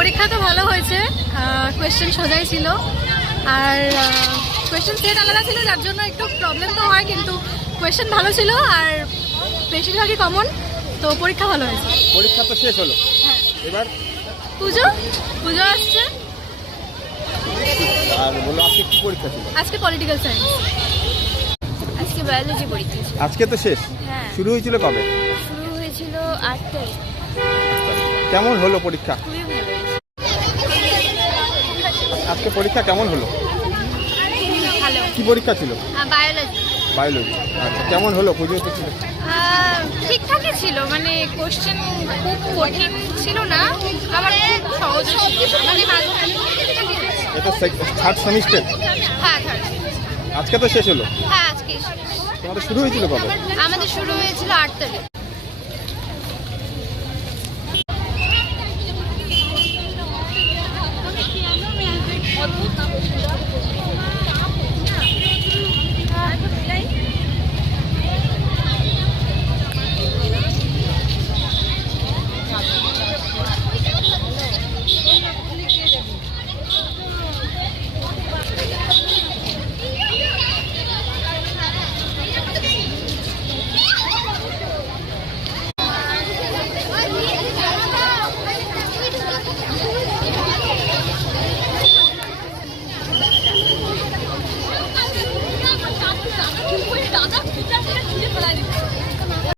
পরীক্ষা তো ভালো হয়েছে, কোয়েশ্চেন সোজাই ছিল আর কোয়েশ্চেন সেট আলাদা ছিল, যার জন্য একটু প্রবলেম তো হয়, কিন্তু কোয়েশ্চেন ভালো ছিল আর বেশিরভাগই কমন, তো পরীক্ষা ভালো হয়েছে। পরীক্ষা তো শেষ হলো, হ্যাঁ, এবার পুজো পুজো আসছে। আর বলো আজকে কি পরীক্ষা ছিল? আজকে পলিটিক্যাল সায়েন্স। আজকে বায়োলজি পরীক্ষা ছিল। আজকে তো শেষ, হ্যাঁ, শুরু হয়েছিল কবে? শুরু হয়েছিল 8 তারিখ। কেমন হলো পরীক্ষা? খুবই ভালো হয়েছে। আজকে পরীক্ষা কেমন হলো? ভালো। কি পরীক্ষা ছিল? Biology biology. আচ্ছা, কেমন হলো? পুজো তো ছিল। ঠিকঠাকই ছিল, মানে কোশ্চেন খুব কঠিন ছিল না, আবার খুব সহজ ছিল, মানে মাঝখানে ঠিকঠাকই হয়েছে। এটা থার্ড সেমিস্টার, হ্যাঁ থার্ড। আজকে তো শেষ হলো। হ্যাঁ আজকে শেষ। তোমাদের শুরু হয়েছিল কবে? আমাদের শুরু হয়েছিল 8 তারিখ।